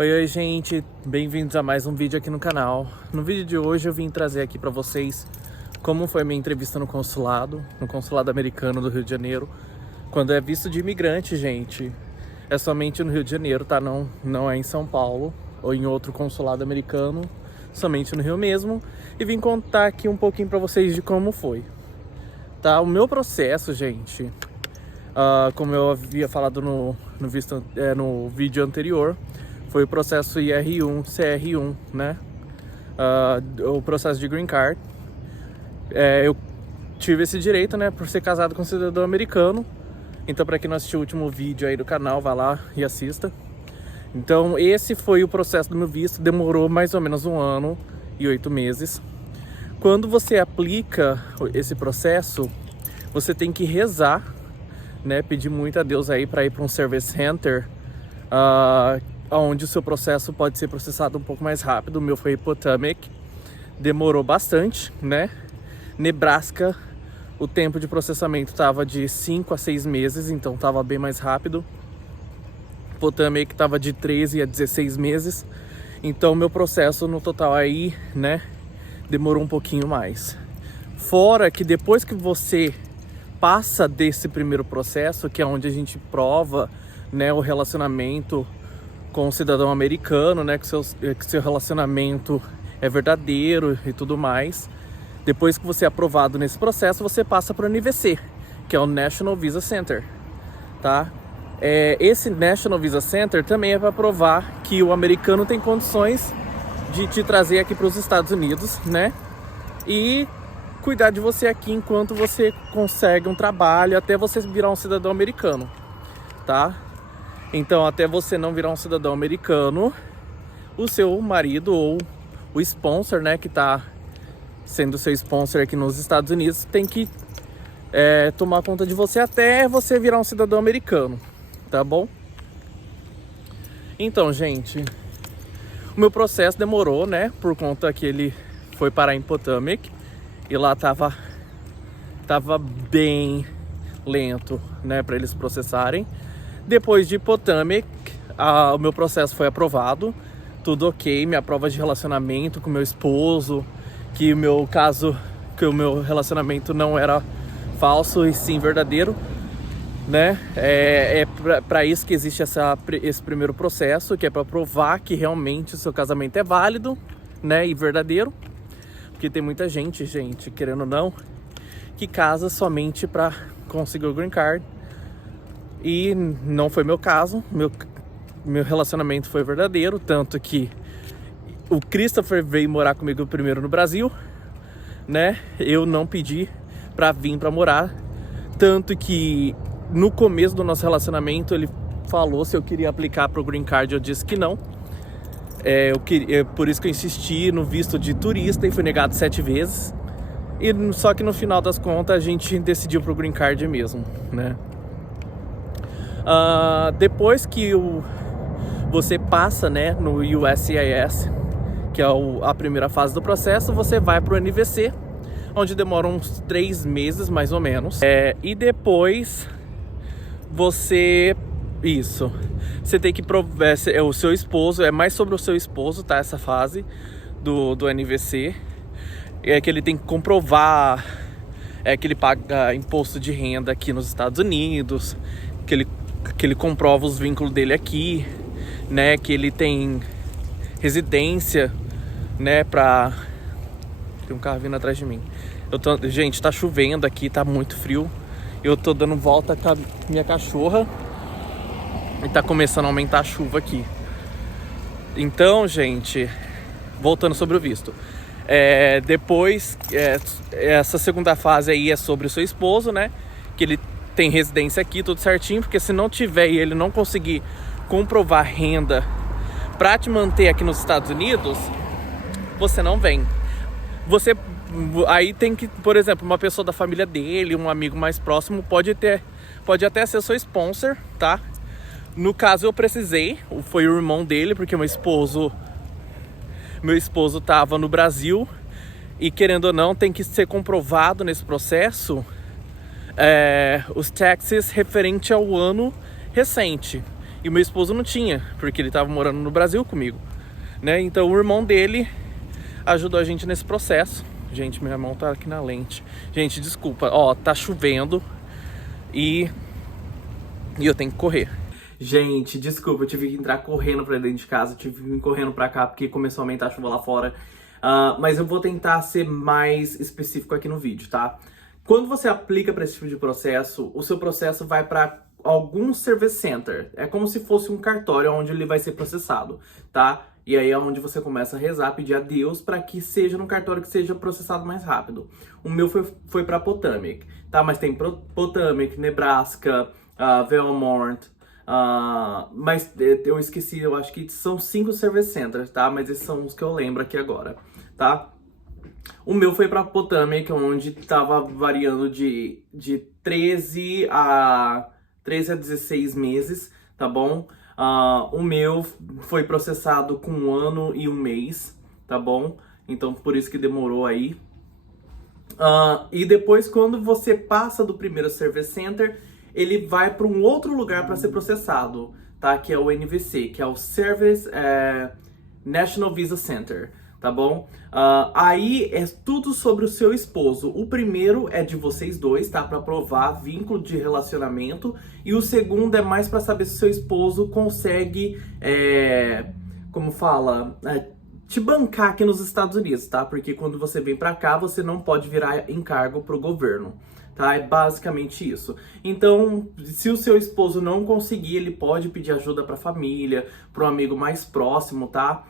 Oi, gente, bem-vindos a mais um vídeo aqui no canal. No vídeo de hoje eu vim trazer aqui pra vocês como foi a minha entrevista no consulado americano do Rio de Janeiro. Quando é visto de imigrante, gente, é somente no Rio de Janeiro, tá? Não é em São Paulo ou em outro consulado americano, somente no Rio mesmo. E vim contar aqui um pouquinho pra vocês de como foi, tá? O meu processo, gente, como eu havia falado no vídeo anterior, foi o processo IR1, CR1, né? O processo de Green Card. Eu tive esse direito, né, por ser casado com um cidadão americano. Então, para quem não assistiu o último vídeo aí do canal, vá lá e assista. Então, esse foi o processo do meu visto. Demorou mais ou menos 1 ano e 8 meses. Quando você aplica esse processo, você tem que rezar, né, pedir muito a Deus aí para ir para um service center, onde o seu processo pode ser processado um pouco mais rápido. O meu foi Potomac, demorou bastante, né? Nebraska, o tempo de processamento estava de 5 a 6 meses, então estava bem mais rápido. Potomac estava de 13 a 16 meses, então o meu processo no total aí, né, demorou um pouquinho mais. Fora que depois que você passa desse primeiro processo, que é onde a gente prova, né, o relacionamento com o cidadão americano, né, que seu relacionamento é verdadeiro e tudo mais. Depois que você é aprovado nesse processo, você passa para o NVC, que é o National Visa Center, tá? Esse National Visa Center também é para provar que o americano tem condições de te trazer aqui para os Estados Unidos, né? E cuidar de você aqui enquanto você consegue um trabalho, até você virar um cidadão americano, tá? Então, até você não virar um cidadão americano, o seu marido ou o sponsor, né, que tá sendo seu sponsor aqui nos Estados Unidos, tem que tomar conta de você até você virar um cidadão americano, tá bom? Então, gente, o meu processo demorou, né, por conta que ele foi parar em Potomac e lá tava bem lento, né, para eles processarem. Depois de Potomac, o meu processo foi aprovado, tudo ok, minha prova de relacionamento com meu esposo, que o meu relacionamento não era falso e sim verdadeiro, né? Para isso que existe esse primeiro processo, que é para provar que realmente o seu casamento é válido, né, e verdadeiro, porque tem muita gente, querendo ou não, que casa somente para conseguir o Green Card. E não foi meu caso, meu relacionamento foi verdadeiro, tanto que o Christopher veio morar comigo primeiro no Brasil, né? Eu não pedi pra vir pra morar, tanto que no começo do nosso relacionamento ele falou se eu queria aplicar pro Green Card, eu disse que não. Por isso que eu insisti no visto de turista e fui negado 7 vezes. Só que no final das contas a gente decidiu pro Green Card mesmo, né? Depois que você passa, né, no USCIS, que é a primeira fase do processo, você vai para o NVC, onde demora uns 3 meses mais ou menos. E depois você tem que provar, o seu esposo, é mais sobre o seu esposo, tá? Essa fase do NVC é que ele tem que comprovar que ele paga imposto de renda aqui nos Estados Unidos, que ele comprova os vínculos dele aqui, né, que ele tem residência, né, tem um carro vindo atrás de mim. Gente, tá chovendo aqui, tá muito frio. Eu tô dando volta com a minha cachorra e tá começando a aumentar a chuva aqui. Então, gente, voltando sobre o visto. Depois, essa segunda fase aí é sobre o seu esposo, né, que ele tem residência aqui, tudo certinho, porque se não tiver e ele não conseguir comprovar renda pra te manter aqui nos Estados Unidos, você não vem. Aí tem que, por exemplo, uma pessoa da família dele, um amigo mais próximo, pode até ser seu sponsor, tá? No caso eu precisei, foi o irmão dele, porque meu esposo tava no Brasil e, querendo ou não, tem que ser comprovado nesse processo os taxes referente ao ano recente. E o meu esposo não tinha, porque ele estava morando no Brasil comigo, né? Então o irmão dele ajudou a gente nesse processo. Gente, meu irmão tá aqui na lente. Gente, desculpa, ó, tá chovendo e eu tenho que correr. Gente, desculpa, eu tive que entrar correndo pra dentro de casa, tive que vir correndo pra cá porque começou a aumentar a chuva lá fora. Mas eu vou tentar ser mais específico aqui no vídeo, tá? Quando você aplica para esse tipo de processo, o seu processo vai para algum service center. É como se fosse um cartório onde ele vai ser processado, tá? E aí é onde você começa a rezar, pedir a Deus para que seja num cartório que seja processado mais rápido. O meu foi para Potomac, tá? Mas tem Potomac, Nebraska, Vermont, mas eu esqueci, eu acho que são 5 service centers, tá? Mas esses são os que eu lembro aqui agora, tá? O meu foi para Potomac, onde estava variando de 13 a 16 meses, tá bom? O meu foi processado com 1 ano e 1 mês, tá bom? Então por isso que demorou aí. E depois, quando você passa do primeiro Service Center, ele vai para um outro lugar para ser processado, tá? Que é o NVC, que é o Service National Visa Center, tá bom? Aí é tudo sobre o seu esposo. O primeiro é de vocês dois, tá? Para provar vínculo de relacionamento. E o segundo é mais para saber se o seu esposo consegue, como fala, te bancar aqui nos Estados Unidos, tá? Porque quando você vem para cá, você não pode virar encargo pro governo, tá? É basicamente isso. Então, se o seu esposo não conseguir, ele pode pedir ajuda para a família, para um amigo mais próximo, tá?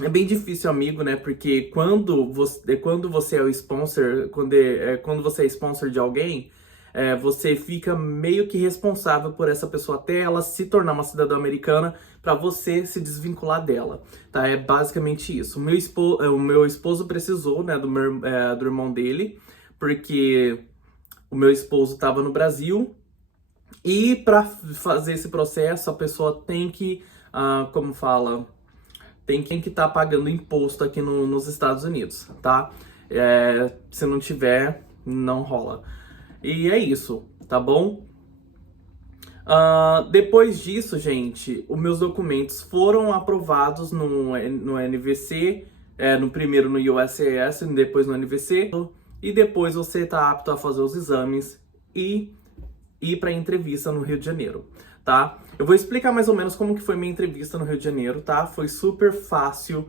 É bem difícil, amigo, né? Porque quando você é o sponsor, quando você é sponsor de alguém, você fica meio que responsável por essa pessoa até ela se tornar uma cidadã americana para você se desvincular dela, tá? É basicamente isso. O meu esposo precisou, né, do irmão dele, porque o meu esposo estava no Brasil e para fazer esse processo a pessoa tem que, como fala, tem que estar pagando imposto aqui nos Estados Unidos, tá? Se não tiver, não rola. E é isso, tá bom? Depois disso, gente, os meus documentos foram aprovados no NVC, no primeiro no USCIS, depois no NVC, e depois você tá apto a fazer os exames e ir para entrevista no Rio de Janeiro, tá? Eu vou explicar mais ou menos como que foi minha entrevista no Rio de Janeiro, tá? Foi super fácil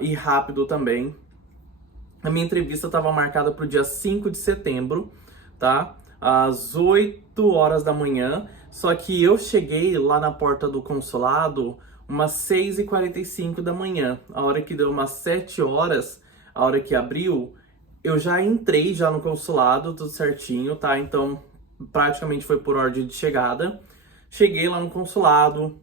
e rápido também. A minha entrevista estava marcada para o dia 5 de setembro, tá? Às 8 horas da manhã, só que eu cheguei lá na porta do consulado umas 6h45 da manhã. A hora que deu umas 7 horas, a hora que abriu, eu já entrei já no consulado, tudo certinho, tá? Então, praticamente foi por ordem de chegada. Cheguei lá no consulado,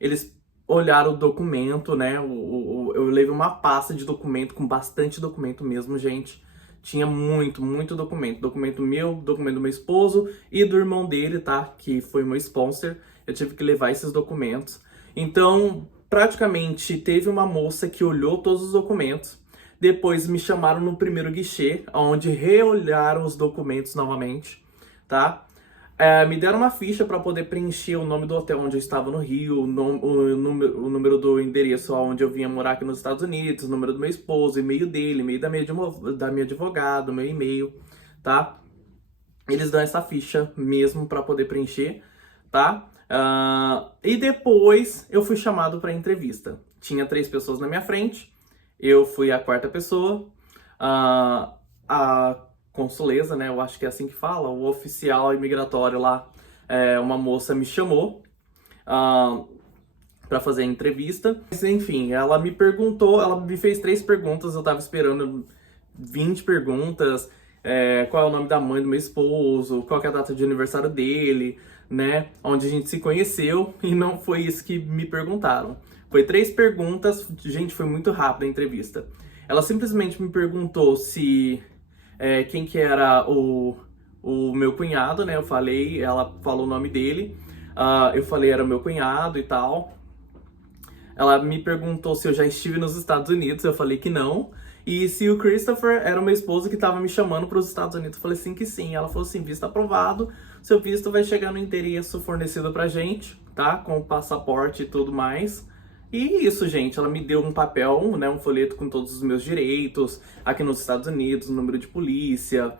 eles olharam o documento, né? Eu levei uma pasta de documento, com bastante documento mesmo, gente. Tinha muito documento. Documento meu, documento do meu esposo e do irmão dele, tá? Que foi meu sponsor. Eu tive que levar esses documentos. Então, praticamente, teve uma moça que olhou todos os documentos. Depois me chamaram no primeiro guichê, onde reolharam os documentos novamente, tá? Me deram uma ficha para poder preencher o nome do hotel onde eu estava no Rio, o número do endereço onde eu vinha morar aqui nos Estados Unidos, o número do meu esposo, e-mail dele, e-mail da minha advogada, meu e-mail, tá? Eles dão essa ficha mesmo para poder preencher, tá? E depois eu fui chamado para entrevista. Tinha 3 pessoas na minha frente, eu fui a 4ª pessoa, a consuleza, né, eu acho que é assim que fala, o oficial imigratório lá, uma moça me chamou para fazer a entrevista. Mas, enfim, ela me fez 3 perguntas, eu tava esperando 20 perguntas, qual é o nome da mãe do meu esposo, qual que é a data de aniversário dele, né, onde a gente se conheceu, e não foi isso que me perguntaram. Foi 3 perguntas, gente, foi muito rápido a entrevista. Ela simplesmente me perguntou se quem que era o meu cunhado, né? Ela falou o nome dele, eu falei era meu cunhado e tal. Ela me perguntou se eu já estive nos Estados Unidos, eu falei que não. E se o Christopher era o meu esposo que tava me chamando para os Estados Unidos, eu falei assim que sim. Ela falou assim, visto aprovado, seu visto vai chegar no endereço fornecido pra gente, tá? Com o passaporte e tudo mais. E isso, gente, ela me deu um papel, né, um folheto com todos os meus direitos, aqui nos Estados Unidos, número de polícia,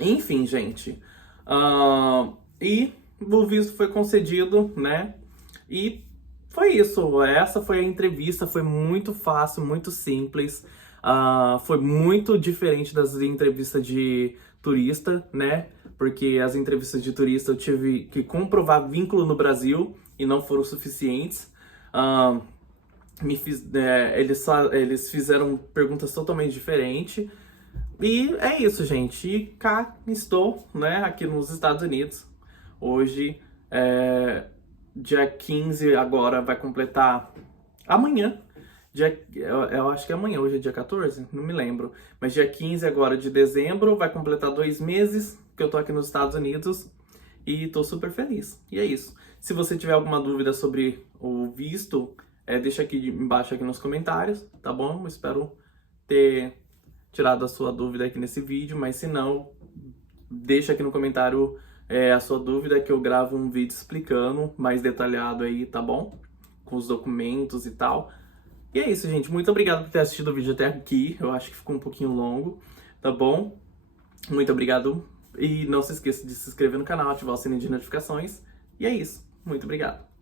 enfim, gente. E o visto foi concedido, né? E foi isso. Essa foi a entrevista. Foi muito fácil, muito simples. Foi muito diferente das entrevistas de turista, né? Porque as entrevistas de turista eu tive que comprovar vínculo no Brasil e não foram suficientes. Eles fizeram perguntas totalmente diferentes. E é isso, gente. E cá estou, né, aqui nos Estados Unidos. Hoje, dia 15, agora vai completar amanhã. Eu acho que é amanhã, hoje é dia 14, não me lembro. Mas dia 15 agora de dezembro, vai completar 2 meses que eu tô aqui nos Estados Unidos. E tô super feliz. E é isso. Se você tiver alguma dúvida sobre o visto, deixa aqui embaixo aqui nos comentários, tá bom? Eu espero ter tirado a sua dúvida aqui nesse vídeo, mas se não, deixa aqui no comentário a sua dúvida que eu gravo um vídeo explicando mais detalhado aí, tá bom? Com os documentos e tal. E é isso, gente. Muito obrigado por ter assistido o vídeo até aqui. Eu acho que ficou um pouquinho longo, tá bom? Muito obrigado. E não se esqueça de se inscrever no canal, ativar o sininho de notificações. E é isso. Muito obrigado.